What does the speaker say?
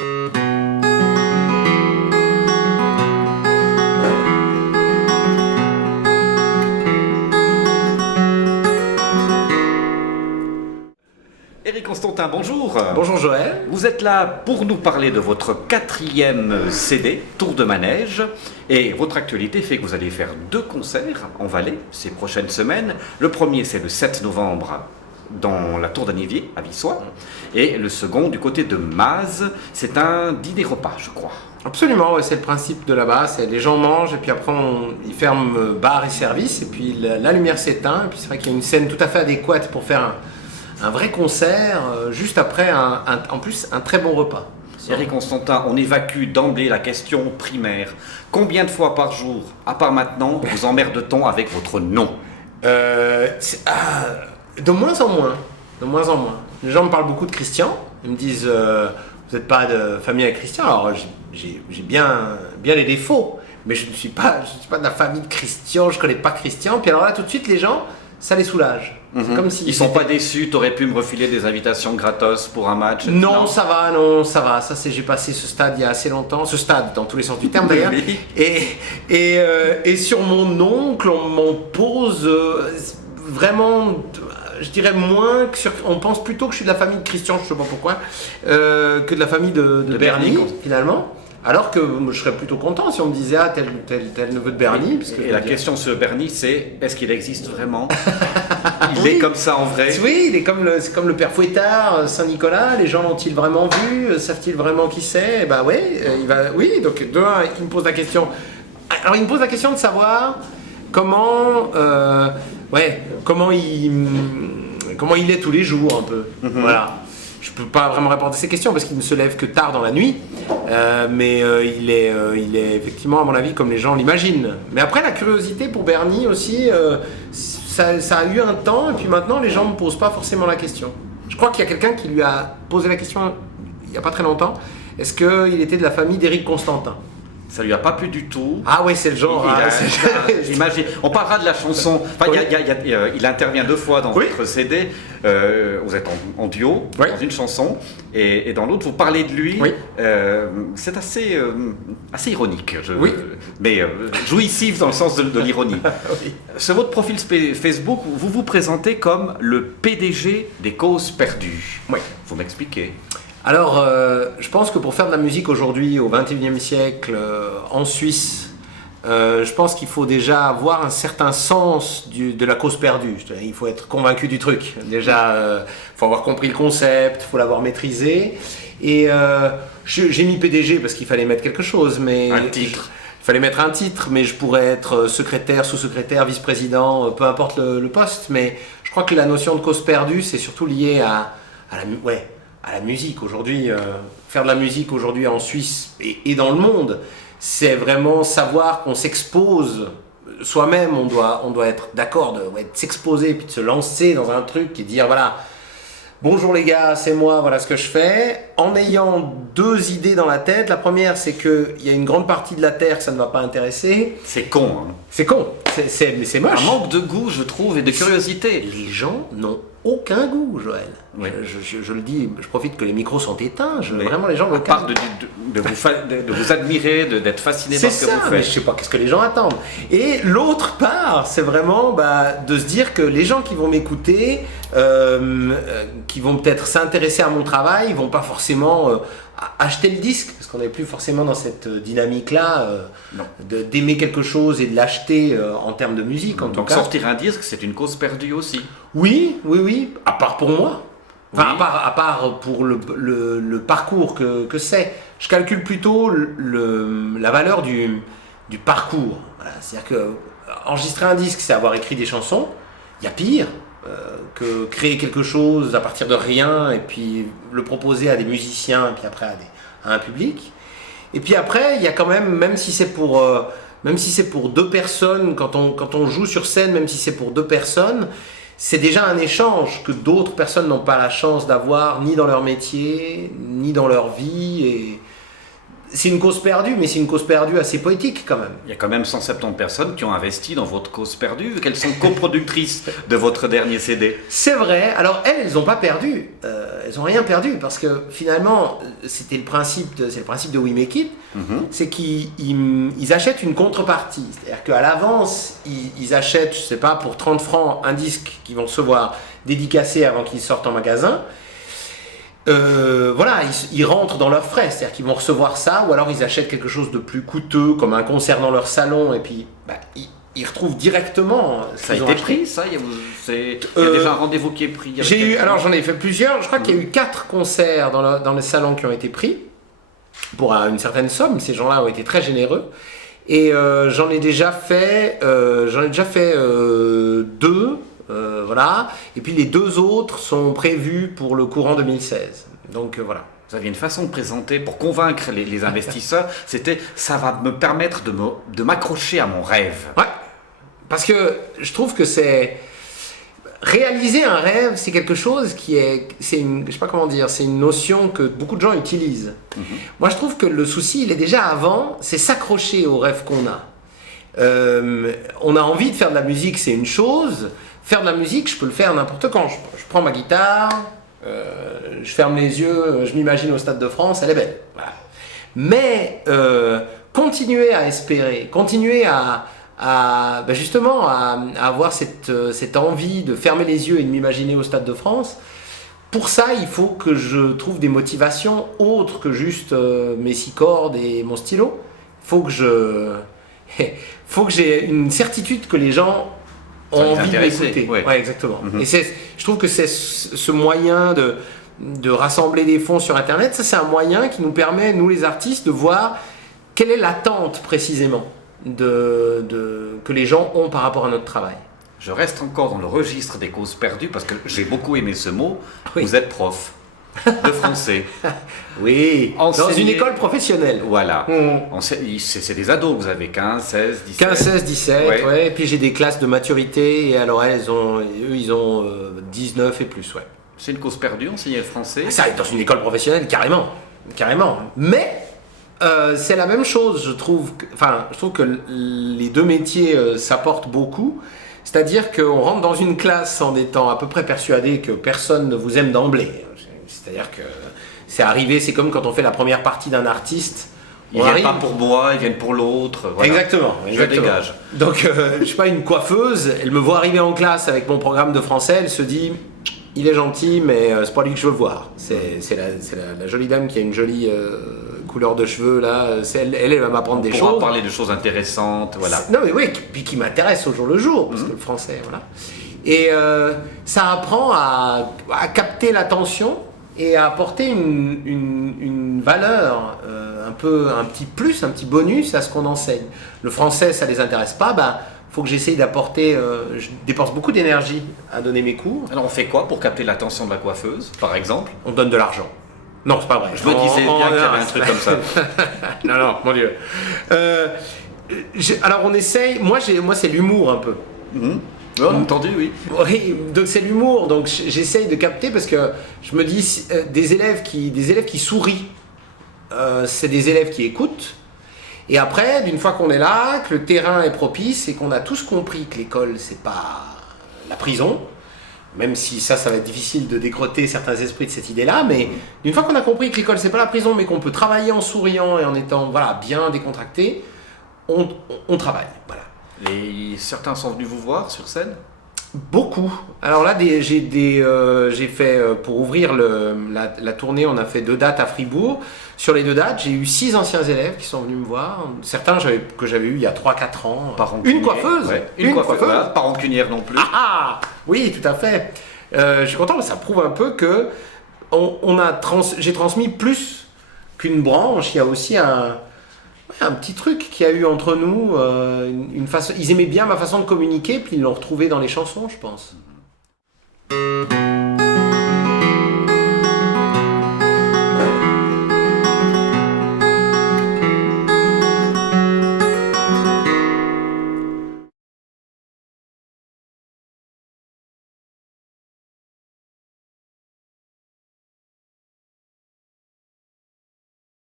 Éric Constantin, bonjour. Bonjour Joël. Vous êtes là pour nous parler de votre 4e CD, Tour de Manège. Et votre actualité fait que vous allez faire 2 concerts en Valais ces prochaines semaines. Le premier, c'est le 7 novembre dans la Tour d'Anivier à Vissois. Et le second, du côté de Maz, c'est un dîner-repas, je crois. Absolument, ouais, c'est le principe de là-bas, c'est les gens mangent et puis après ils ferment bar et service et puis la lumière s'éteint. Et puis c'est vrai qu'il y a une scène tout à fait adéquate pour faire un vrai concert, juste après en plus un très bon repas. Éric Constantin, on évacue d'emblée la question primaire. Combien de fois par jour, à part maintenant, vous emmerde-t-on avec votre nom? De moins en moins, de moins en moins. Les gens me parlent beaucoup de Christian, ils me disent vous n'êtes pas de famille avec Christian, alors j'ai bien les défauts, mais je ne suis pas de la famille de Christian, je ne connais pas Christian, puis alors là tout de suite les gens, ça les soulage. C'est comme si ils sont pas déçus, t'aurais pu me refiler des invitations gratos pour un match. Non, ça va, ça c'est, j'ai passé ce stade il y a assez longtemps, ce stade dans tous les sens du terme d'ailleurs, Oui. et sur mon oncle on m'en pose vraiment, je dirais moins que sur, on pense plutôt que je suis de la famille de Christian, je sais pas pourquoi, que de la famille de Bernie finalement. Alors que je serais plutôt content si on me disait tel neveu de Bernie. Parce que et la question sur Bernie, c'est est-ce qu'il existe vraiment? Il est comme ça en vrai? Oui, c'est comme le père Fouettard, Saint-Nicolas. Les gens l'ont-ils vraiment vu? Savent-ils vraiment qui c'est? Bah ouais, oui. Donc de un, il me pose la question. Alors il me pose la question de savoir comment il est tous les jours un peu. Voilà. Je peux pas vraiment répondre à ces questions parce qu'il ne se lève que tard dans la nuit, mais il est effectivement à mon avis comme les gens l'imaginent. Mais après la curiosité pour Bernie aussi, ça a eu un temps et puis maintenant les gens ne me posent pas forcément la question. Je crois qu'il y a quelqu'un qui lui a posé la question il n'y a pas très longtemps, est-ce qu'il était de la famille d'Éric Constantin? Ça lui a pas plu du tout. Ah ouais, c'est le genre. Imagine. On parlera de la chanson. Enfin, il intervient 2 fois dans votre CD. Vous êtes en duo dans une chanson et dans l'autre vous parlez de lui. Oui. C'est assez ironique. Mais jouissif dans le sens de l'ironie. Oui. Sur votre profil Facebook, vous vous présentez comme le PDG des causes perdues. Oui. Vous m'expliquez? Alors, je pense que pour faire de la musique aujourd'hui, au XXIe siècle, en Suisse, je pense qu'il faut déjà avoir un certain sens de la cause perdue. Il faut être convaincu du truc. Déjà, il faut avoir compris le concept, il faut l'avoir maîtrisé. Et j'ai mis PDG parce qu'il fallait mettre quelque chose. Mais un titre. Il fallait mettre un titre, mais je pourrais être secrétaire, sous-secrétaire, vice-président, peu importe le poste. Mais je crois que la notion de cause perdue, c'est surtout lié à la musique. Aujourd'hui, faire de la musique aujourd'hui en Suisse et dans le monde, c'est vraiment savoir qu'on s'expose soi-même. On doit être d'accord de s'exposer puis de se lancer dans un truc et dire voilà, bonjour les gars, c'est moi, voilà ce que je fais, en ayant 2 idées dans la tête. La première, c'est qu'il y a une grande partie de la terre que ça ne va pas intéresser. C'est con. Hein. C'est con, mais c'est moche. Un manque de goût, je trouve, et de curiosité. Les gens n'ont aucun goût, Joël. Oui. Je le dis, je profite que les micros sont éteints. Vraiment, les gens n'ont aucun goût. De vous admirer, d'être fasciné par ce que vous faites. Mais je sais pas qu'est-ce que les gens attendent. Et l'autre part, c'est vraiment de se dire que les gens qui vont m'écouter, qui vont peut-être s'intéresser à mon travail, ils vont pas forcément acheter le disque, parce qu'on n'est plus forcément dans cette dynamique-là d'aimer quelque chose et de l'acheter en termes de musique. En tout cas. Sortir un disque, c'est une cause perdue aussi. Oui, à part pour moi. Enfin, à part pour le parcours que c'est. Je calcule plutôt la valeur du parcours. Voilà. C'est-à-dire que enregistrer un disque, c'est avoir écrit des chansons. Il y a pire que créer quelque chose à partir de rien et puis le proposer à des musiciens et puis après à un public. Et puis après, il y a quand même si c'est pour 2 personnes, quand on joue sur scène, même si c'est pour 2 personnes, c'est déjà un échange que d'autres personnes n'ont pas la chance d'avoir, ni dans leur métier, ni dans leur vie. Et c'est une cause perdue, mais c'est une cause perdue assez poétique quand même. Il y a quand même 170 personnes qui ont investi dans votre cause perdue, vu qu'elles sont coproductrices de votre dernier CD. C'est vrai. Alors elles n'ont pas perdu. Elles n'ont rien perdu parce que finalement, c'est le principe de We Make It, c'est qu'ils achètent une contrepartie. C'est-à-dire qu'à l'avance, ils achètent, je sais pas, pour 30 francs un disque qu'ils vont recevoir dédicacé avant qu'il sorte en magasin. Voilà, ils rentrent dans leurs frais, c'est-à-dire qu'ils vont recevoir ça, ou alors ils achètent quelque chose de plus coûteux, comme un concert dans leur salon, et puis ils retrouvent directement. Ça a été pris, ça il y a déjà un rendez-vous qui est pris. Alors j'en ai fait plusieurs, je crois qu'il y a eu 4 concerts dans le salon qui ont été pris, pour une certaine somme, ces gens-là ont été très généreux, et j'en ai déjà fait 2. Voilà, et puis les 2 autres sont prévus pour le courant 2016. Donc voilà. Vous aviez une façon de présenter pour convaincre les investisseurs, c'était ça va me permettre de m'accrocher à mon rêve. Ouais, parce que je trouve que réaliser un rêve, c'est quelque chose je sais pas comment dire, c'est une notion que beaucoup de gens utilisent. Moi, je trouve que le souci, il est déjà avant, c'est s'accrocher au rêve qu'on a. On a envie de faire de la musique, c'est une chose. Faire de la musique, je peux le faire n'importe quand. Je prends ma guitare, je ferme les yeux, je m'imagine au Stade de France, elle est belle. Voilà. Mais continuer à espérer, continuer justement à avoir cette envie de fermer les yeux et de m'imaginer au Stade de France, pour ça, il faut que je trouve des motivations autres que juste mes 6 cordes et mon stylo. Il faut que j'ai une certitude que les gens ont envie de m'écouter. Ouais, exactement. Et je trouve que c'est ce moyen de rassembler des fonds sur Internet, ça c'est un moyen qui nous permet, nous les artistes, de voir quelle est l'attente précisément que les gens ont par rapport à notre travail. Je reste encore dans le registre des causes perdues parce que j'ai beaucoup aimé ce mot. Oui. Vous êtes prof de français. Oui, dans une école professionnelle. Voilà. C'est des ados, vous avez 15, 16, 17. 15, 16, 17, ouais. Et puis j'ai des classes de maturité, et alors eux, ils ont 19 et plus, ouais. C'est une cause perdue, enseigner le français? Ça, dans une école professionnelle, carrément. Mais c'est la même chose, je trouve que les 2 métiers s'apportent beaucoup. C'est-à-dire qu'on rentre dans une classe en étant à peu près persuadé que personne ne vous aime d'emblée. C'est-à-dire que c'est arrivé, c'est comme quand on fait la première partie d'un artiste. Ils viennent pas pour moi, ils viennent pour l'autre. Voilà. Exactement. Je dégage. Donc, je sais pas, une coiffeuse, elle me voit arriver en classe avec mon programme de français, elle se dit, il est gentil, mais c'est pas lui que je veux voir. C'est la jolie dame qui a une jolie couleur de cheveux là. Elle va m'apprendre des choses. On pourra parler de choses intéressantes, voilà. Non mais oui, puis qui m'intéresse au jour le jour, parce que le français, voilà. Et ça apprend à capter l'attention et à apporter une valeur, un petit plus, un petit bonus à ce qu'on enseigne. Le français, ça les intéresse pas, faut que j'essaye d'apporter, je dépense beaucoup d'énergie à donner mes cours. Alors on fait quoi pour capter l'attention de la coiffeuse, par exemple? On donne de l'argent. Non, c'est pas vrai. Je me disais bien qu'il y avait un truc comme ça. non, mon Dieu. Alors on essaye, moi c'est l'humour un peu. On a entendu, oui. Oui, donc c'est l'humour, donc j'essaye de capter parce que je me dis, des élèves qui sourient, c'est des élèves qui écoutent. Et après, d'une fois qu'on est là, que le terrain est propice et qu'on a tous compris que l'école, c'est pas la prison, même si ça va être difficile de décroter certains esprits de cette idée-là, mais d'une fois qu'on a compris que l'école, c'est pas la prison, mais qu'on peut travailler en souriant et en étant bien décontracté, on travaille, voilà. Certains sont venus vous voir sur scène? Beaucoup. Alors là, j'ai fait, pour ouvrir la tournée, on a fait 2 dates à Fribourg. Sur les 2 dates, j'ai eu 6 anciens élèves qui sont venus me voir. Certains que j'avais eu il y a 3-4 ans. Une coiffeuse. Ouais. Une coiffeuse. Voilà, pas rancunière non plus. Oui, tout à fait. Je suis content, mais ça prouve un peu que j'ai transmis plus qu'une branche. Il y a aussi un petit truc qu'il y a eu entre nous, ils aimaient bien ma façon de communiquer, puis ils l'ont retrouvé dans les chansons, je pense.